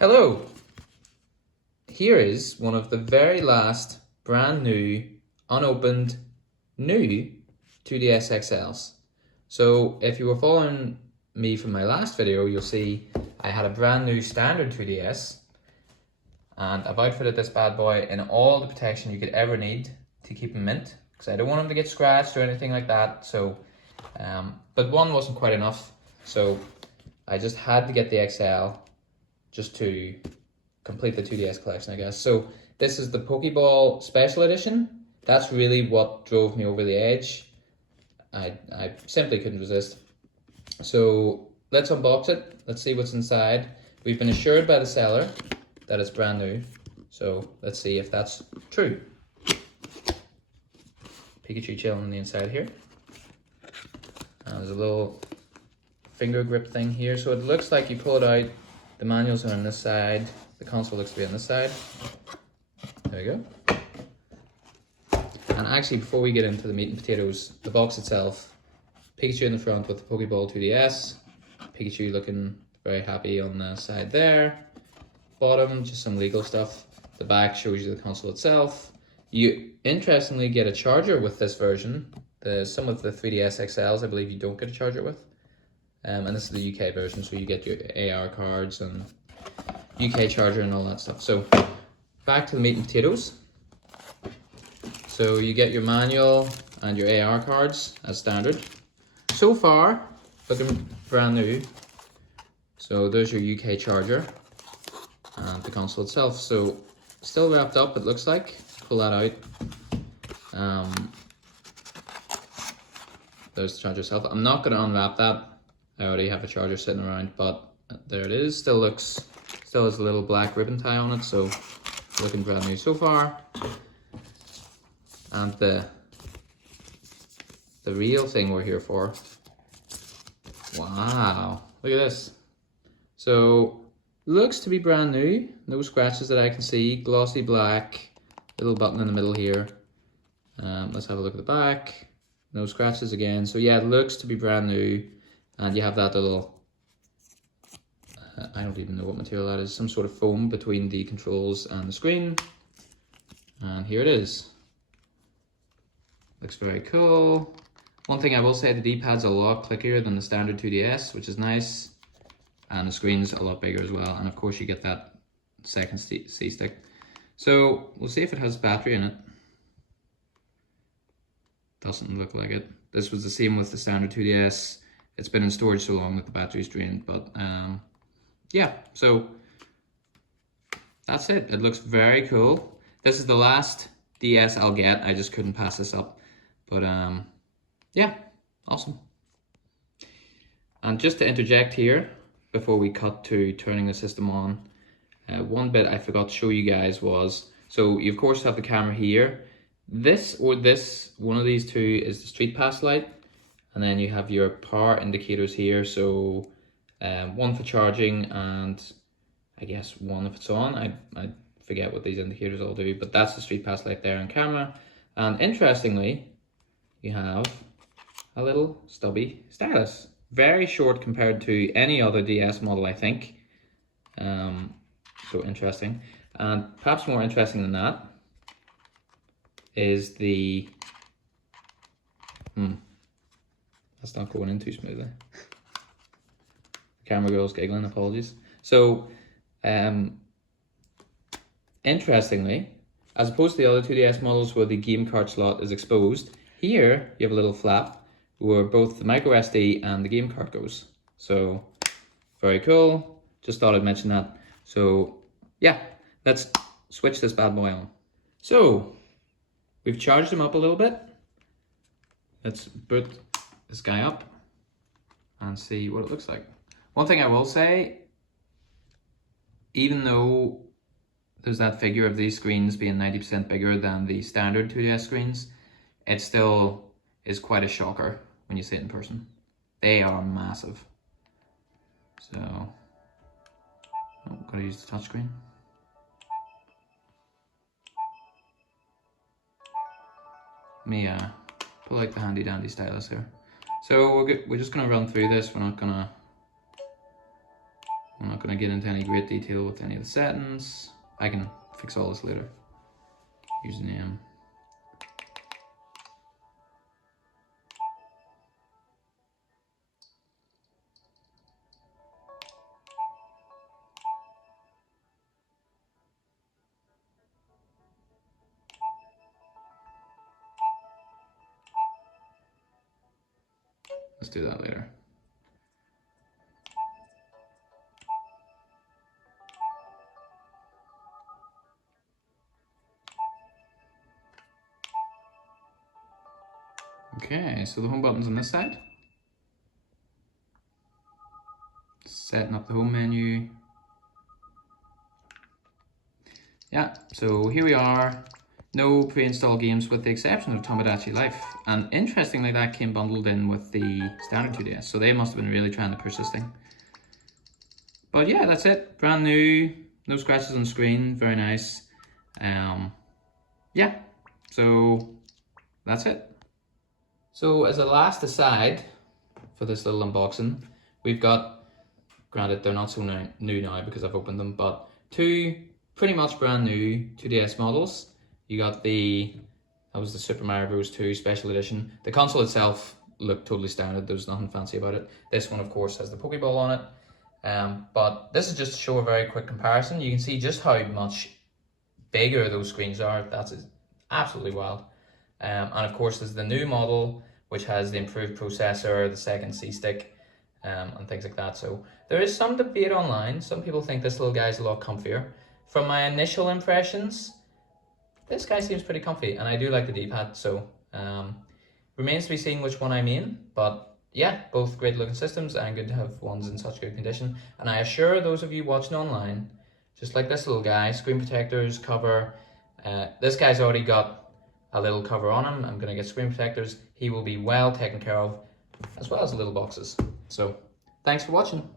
Hello! Here is one of the very last brand new, unopened, new 2DS XLs. So if you were following me from my last video, you'll see I had a brand new standard 2DS and I've outfitted this bad boy in all the protection you could ever need to keep him mint, because I don't want him to get scratched or anything like that. So, but one wasn't quite enough, so I just had to get the XL just to complete the 2DS collection, I guess. So this is the Pokeball Special Edition. That's really what drove me over the edge. I simply couldn't resist. So let's unbox it. Let's see what's inside. We've been assured by the seller that it's brand new. So let's see if that's true. Pikachu chilling on the inside here. There's a little finger grip thing here. So it looks like you pull it out. The manuals are on this side. The console looks to be on this side. There we go. And actually, before we get into the meat and potatoes, the box itself, Pikachu in the front with the Pokeball 2DS. Pikachu looking very happy on the side there. Bottom, just some legal stuff. The back shows you the console itself. You interestingly get a charger with this version. Some of the 3DS XLs, I believe you don't get a charger with. And this is the UK version, so you get your AR cards and UK charger and all that stuff. So back to the meat and potatoes. So you get your manual and your AR cards as standard. So far, looking brand new. So there's your UK charger and the console itself. So still wrapped up, it looks like. Pull that out. There's the charger itself. I'm not going to unwrap that. I already have a charger sitting around, but there it is. Still has a little black ribbon tie on it, so looking brand new so far. And the real thing we're here for. Wow, look at this. So looks to be brand new. No scratches that I can see. Glossy black, little button in the middle here. Let's have a look at the back. No scratches again. So yeah, it looks to be brand new. And you have that little, I don't even know what material that is, some sort of foam between the controls and the screen. And here it is. Looks very cool. One thing I will say, the D-pad's a lot clickier than the standard 2DS, which is nice. And the screen's a lot bigger as well. And of course you get that second C-stick. So we'll see if it has battery in it. Doesn't look like it. This was the same with the standard 2DS. It's been in storage so long that the battery's drained, but yeah, so that's it. It looks very cool. This is the last DS I'll get. I just couldn't pass this up, but yeah, awesome. And just to interject here, before we cut to turning the system on, one bit I forgot to show you guys was, so you of course have the camera here. This, one of these two is the street pass light. And then you have your power indicators here, so one for charging and I guess one if it's on. I forget what these indicators all do, but that's the street pass light there on camera. And interestingly, you have a little stubby stylus. Very short compared to any other DS model, I think. So interesting. And perhaps more interesting than that is the... That's not going in too smoothly. Camera girl's giggling, apologies. So, interestingly, as opposed to the other 2DS models where the game card slot is exposed, here you have a little flap where both the micro SD and the game card goes. So, very cool. Just thought I'd mention that. So, yeah, let's switch this bad boy on. So, we've charged him up a little bit. Let's boot this guy up and see what it looks like. One thing I will say, even though there's that figure of these screens being 90% bigger than the standard 2DS screens, it still is quite a shocker when you see it in person. They are massive. So, gotta use the touchscreen. Let me pull out the handy dandy stylus here. So we're just going to run through this. We're not going to I'm not going to get into any great detail with any of the settings. I can fix all this later. Username. Let's do that later. Okay, so the home button's on this side. Setting up the home menu. Yeah, so here we are. No pre-installed games with the exception of Tomodachi Life. And interestingly, that came bundled in with the standard 2DS. So they must have been really trying to push this thing. But yeah, that's it. Brand new. No scratches on the screen. Very nice. Yeah, so that's it. So as a last aside for this little unboxing, we've got, granted they're not so new now because I've opened them, but two pretty much brand new 2DS models. You got that was the Super Mario Bros. 2 Special Edition. The console itself looked totally standard, there's nothing fancy about it. This one of course has the Pokeball on it, but this is just to show a very quick comparison. You can see just how much bigger those screens are. That's absolutely wild. And of course there's the new model which has the improved processor, the second C-stick, and things like that. So there is some debate online. Some people think this little guy is a lot comfier. From my initial impressions, this guy seems pretty comfy, and I do like the D-pad, so remains to be seen which one I mean, but yeah, both great looking systems and good to have ones in such good condition. And I assure those of you watching online, just like this little guy, screen protectors, cover, this guy's already got a little cover on him. I'm going to get screen protectors. He will be well taken care of, as well as little boxes. So thanks for watching.